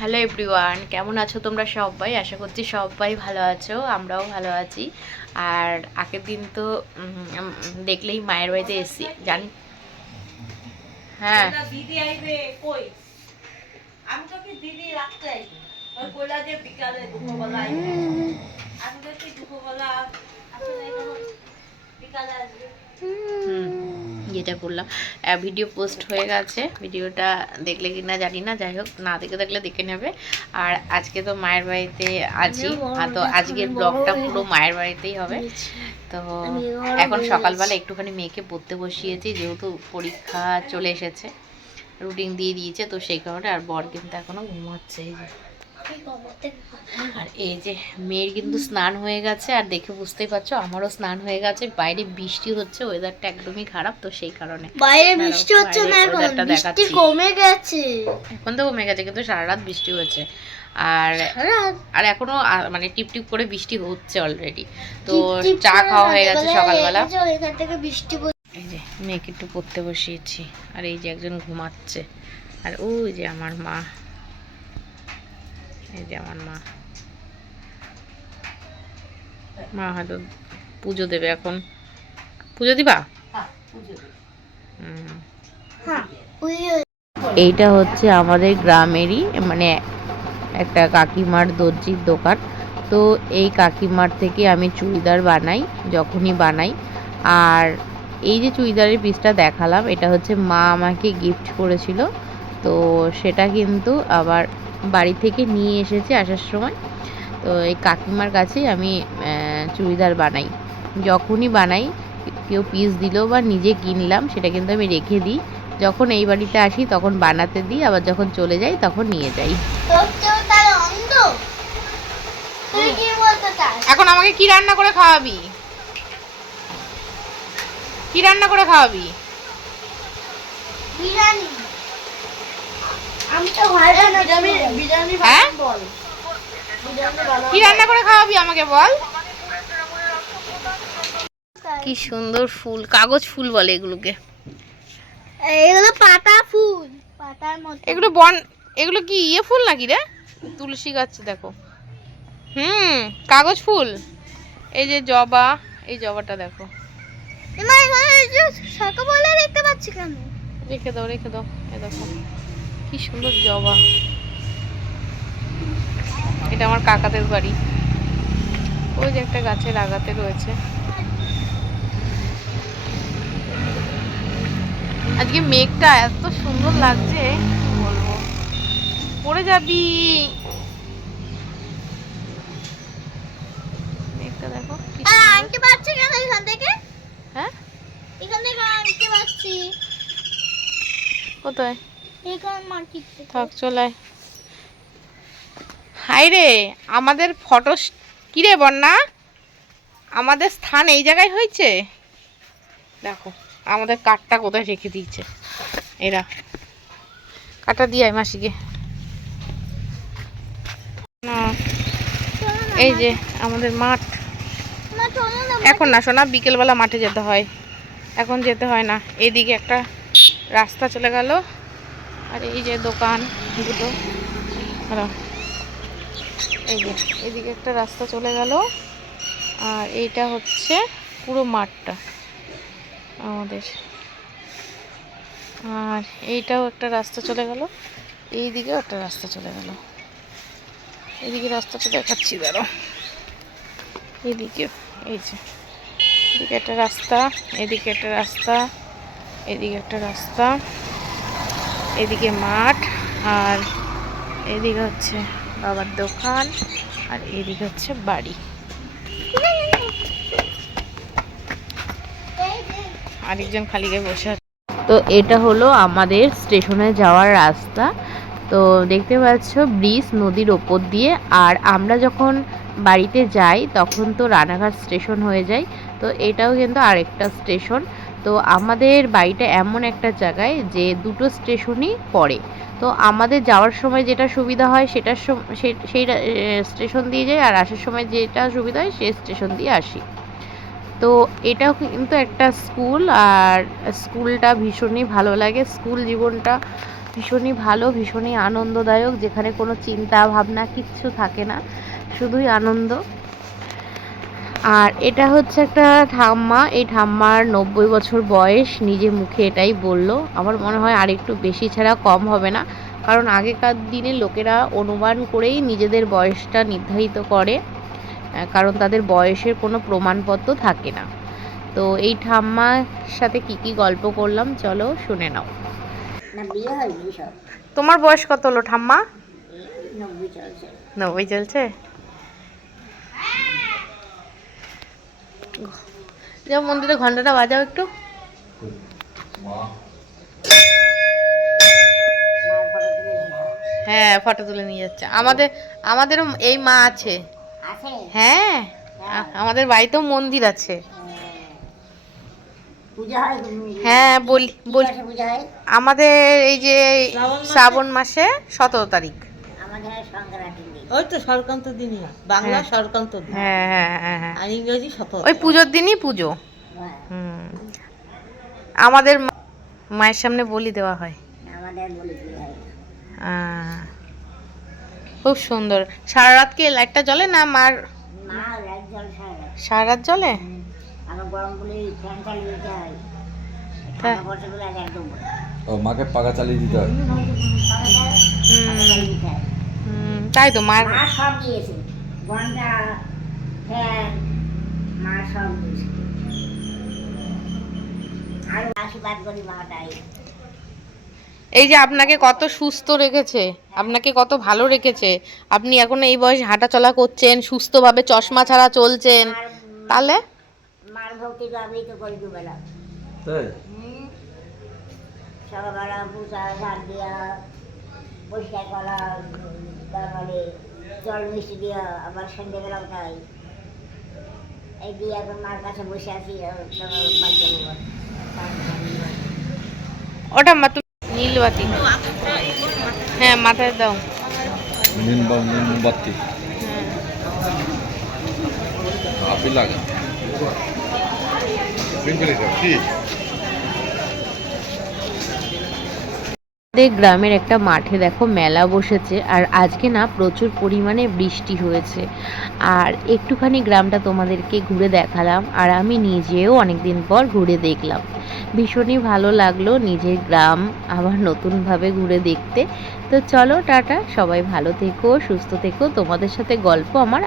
Hello everyone, কেমন আছো তোমরা সবাই? আশা করছি সবাই ভালো আছো, আমরাও ভালো আছি। আর আগের দিন তো দেখলেই মায়ের বাড়িতে এসেছি, জানি। হ্যাঁ, দিদি আইবে কই? আমি তো কি দিদি রাখতে আইবে, ওই কইলা যে বিকালে দুপুরবেলা আইবে। আমি তো কি দুপুরবেলা আসলে এখন বিকালে আসবে। যেটা করলাম, ভিডিও পোস্ট হয়ে গেছে, ভিডিওটা দেখলে কি না জানি না, যাই হোক, না দেখে থাকলে দেখে নেবে। আর আজকে তো মায়ের বাড়িতে আছি, তো আজকের ব্লগটা পুরো মায়ের বাড়িতেই হবে। তো এখন সকালবেলা একটুখানি মেয়েকে পড়তে বসিয়েছি, যেহেতু পরীক্ষা চলে এসেছে, রুটিন দিয়ে দিয়েছে, তো সেই কারণে। আর বর কিন্তু এখনো ঘুমাচ্ছে। এই যে, আর এই যে মেয়ের কিন্তু স্নান হয়ে গেছে, আর দেখে বুঝতেই পারছো আমারও স্নান হয়ে গেছে। বাইরে বৃষ্টি হচ্ছে, ওয়েদারটা একদমই খারাপ, তো সেই কারণে বাইরে বৃষ্টি হচ্ছে না, এখন বৃষ্টি কমে গেছে। এখন তো কমে গেছে, কিন্তু সারা রাত বৃষ্টি হচ্ছে। আর আর এখনো মানে টিপ টিপ করে বৃষ্টি হচ্ছে অলরেডি। তো চা খাওয়া হয়ে গেছে সকালবেলা। এখান থেকে বৃষ্টি, এই যে মেয়েকে একটু পড়তে বসিয়েছি, আর এই যে একজন ঘুমাচ্ছে, আর ওই যে আমার মা, এই যে আমার মা হয়তো পুজো দেবে। এখন পুজো দিবা? এইটা হচ্ছে আমাদের গ্রামেরই মানে একটা কাকিমার দর্জির দোকান। তো এই কাকিমার থেকে আমি চুড়িদার বানাই, যখনই বানাই। আর এই যে চুড়িদারের পিসটা দেখালাম, এটা হচ্ছে মা আমাকে গিফট করেছিল। তো সেটা কিন্তু আবার বাড়ি থেকে নিয়ে এসেছি আসার সময়। তো এই কাকিমার কাছেই আমি চুড়িদার বানাই, যখনই বানাই, কেউ পিস দিল বা নিজে কিনলাম, সেটা কিন্তু আমি রেখে দিই। যখন এই বাড়িতে আসি তখন বানাতে দিই, আবার যখন চলে যাই তখন নিয়ে যাই। এখন আমাকে কি রান্না করে খাওয়াবি? কি রান্না করে খাওয়াবি? বিরিয়ানি। আমি তো ভালো না, বিরিয়ানি বল। কি রান্না করে খাওয়াবি আমাকে বল। কি সুন্দর ফুল, কাগজ ফুল বলে এগুলোকে। এগুলো পাতা ফুল, পাতার মতো। এগুলো কি ইয়ে ফুল নাকি রে? তুলসী গাছ দেখো। কাগজ ফুল। এই যে জবা, এই জবাটা দেখো। শাখা বলে দেখতে পাচ্ছি কেন? রেখে দাও, রেখে দাও। এই দেখো কি সুন্দর জবা। এটা আমার কাকাদের বাড়ি, ওই যে একটা গাছের আগাতে রয়েছে। আজকে মেঘটা এত সুন্দর লাগছে, বলবো। পড়ে যাবি। মেঘটা দেখো আনতে পারছি কেন এখান থেকে? হ্যাঁ, এখান থেকে আনতে পারছি। কোথায়? এখান মার্কেট থেকে। থাক, চলে আয়। হাই রে, আমাদের ফটো কি রে বন্যা, আমাদের স্থান এই জায়গায় হয়েছে। দেখো আমাদের কাঠটা কোথায় রেখে দিয়েছে এরা। কাঠটা দিয়ে আয় মাসিকে। এই যে আমাদের মাঠ। এখন না শোনা, বিকেলবেলা মাঠে যেতে হয়, এখন যেতে হয় না। এইদিকে একটা রাস্তা চলে গেল, আর এই যে দোকান দুটো, এই যে এইদিকে একটা রাস্তা চলে গেল, আর এইটা হচ্ছে পুরো মাঠটা আমাদের। আর এইটাও একটা রাস্তা চলে গেল, এইদিকেও একটা রাস্তা চলে গেল। এদিকে রাস্তাটা দেখাচ্ছি, দাঁড়ো। এদিকে এই যে এদিকে একটা রাস্তা, এদিকে একটা রাস্তা, এদিকে একটা রাস্তা, এদিকে মাঠ, আর এদিকে হচ্ছে বাবার দোকান, আর এদিকে হচ্ছে বাড়ি। আরেকজন খালি গায়ে বসে আছে। তো এটা হলো আমাদের স্টেশনে যাওয়ার রাস্তা। তো দেখতে পাচ্ছ ব্রিজ, নদীর ওপর দিয়ে। আর আমরা যখন বাড়িতে যাই তখন তো রানাঘাট স্টেশন হয়ে যায়, তো এটাও কিন্তু আরেকটা স্টেশন। তো আমাদের বাড়িটা এমন একটা জায়গায় যে দুটো স্টেশনই পড়ে। তো আমাদের যাওয়ার সময় যেটা সুবিধা হয় সেই স্টেশন দিয়ে যাই, আর আসার সময় যেটা সুবিধা হয় সেই স্টেশন দিয়ে আসি। তো এটাও কিন্তু একটা স্কুল, আর স্কুলটা ভীষণই ভালো লাগে। স্কুল জীবনটা ভীষণই ভালো, ভীষণই আনন্দদায়ক, যেখানে কোনো চিন্তা ভাবনা কিচ্ছু থাকে না, শুধুই আনন্দ। আর এটা হচ্ছে একটা ঠাম্মা, এই ঠাম্মার 90 বছর বয়স, নিজে মুখে এটাই বলল। আমার মনে হয় আর একটু বেশি ছাড়া কম হবে না, কারণ আগেকার দিনে লোকেরা অনুমান করেই নিজেদের বয়সটা নির্ধারিত করে, কারণ তাদের বয়সের কোনো প্রমাণপত্র থাকে না। তো এই ঠাম্মার সাথে কি কি গল্প করলাম চলো শুনে নাও। তোমার বয়স কত হলো ঠাম্মা? 90 চলছে। যাও মন্দিরে ঘন্টাটা বাজাও একটু। হ্যাঁ, ফটো তুলে নিয়ে যাচ্ছে। আমাদেরও এই মা আছে। হ্যাঁ, আমাদের বাড়িতেও মন্দির আছে। হ্যাঁ, বলি আমাদের এই যে শ্রাবণ মাসে 17 তারিখ। ওই তো সংক্রান্ত দিনই, বাংলা সংক্রান্ত দিন। হ্যাঁ হ্যাঁ হ্যাঁ হ্যাঁ, আর ইংরেজি 17। ওই পুজোর দিনই পুজো। আমাদের মায়ের সামনে বলি দেওয়া হয়। খুব সুন্দর। সারা রাত কি লাইটটা জ্বলে না মার? সারা রাত জ্বলে। মাকে পাকা চালিয়ে দিতে হয়। তাই তো মার সব দিয়েছে, ঘন্টা, ফ্যান, মা সব দিয়েছে। আর আশীর্বাদ করি মাটাই। এই যে আপনাকে কত সুস্থ রেখেছে, আপনাকে কত ভালো রেখেছে। আপনি এখন এই বয়সে হাঁটা চলা করছেন, সুস্থভাবে চশমা ছাড়া চলছেন, তাহলে মার ভক্তি তো আমি তো করি দুবেলা। তাই সকালবেলা পূজা ঝাড় দিয়া, পরিষ্কার করা, তারপরে জল মিষ্টি দিয়া, আবার সন্ধ্যেবেলাও তাই। এই দিয়ে এখন মার কাছে বসে আছি। ওটা মা তুমি নীলবাতি, হ্যাঁ মাথায় দাও। মোমবাতি আপি লাগে কি। আমাদের গ্রামের একটা মাঠে দেখো মেলা বসেছে, আর আজকে না প্রচুর পরিমাণে বৃষ্টি হয়েছে। আর একটুখানি গ্রামটা তোমাদেরকে ঘুরে দেখালাম, আর আমি নিজেও অনেকদিন পর ঘুরে দেখলাম। ভীষণই ভালো লাগলো নিজের গ্রাম আবার নতুনভাবে ঘুরে দেখতে। তো চলো টাটা, সবাই ভালো থেকো, সুস্থ থেকো। তোমাদের সাথে গল্প আমার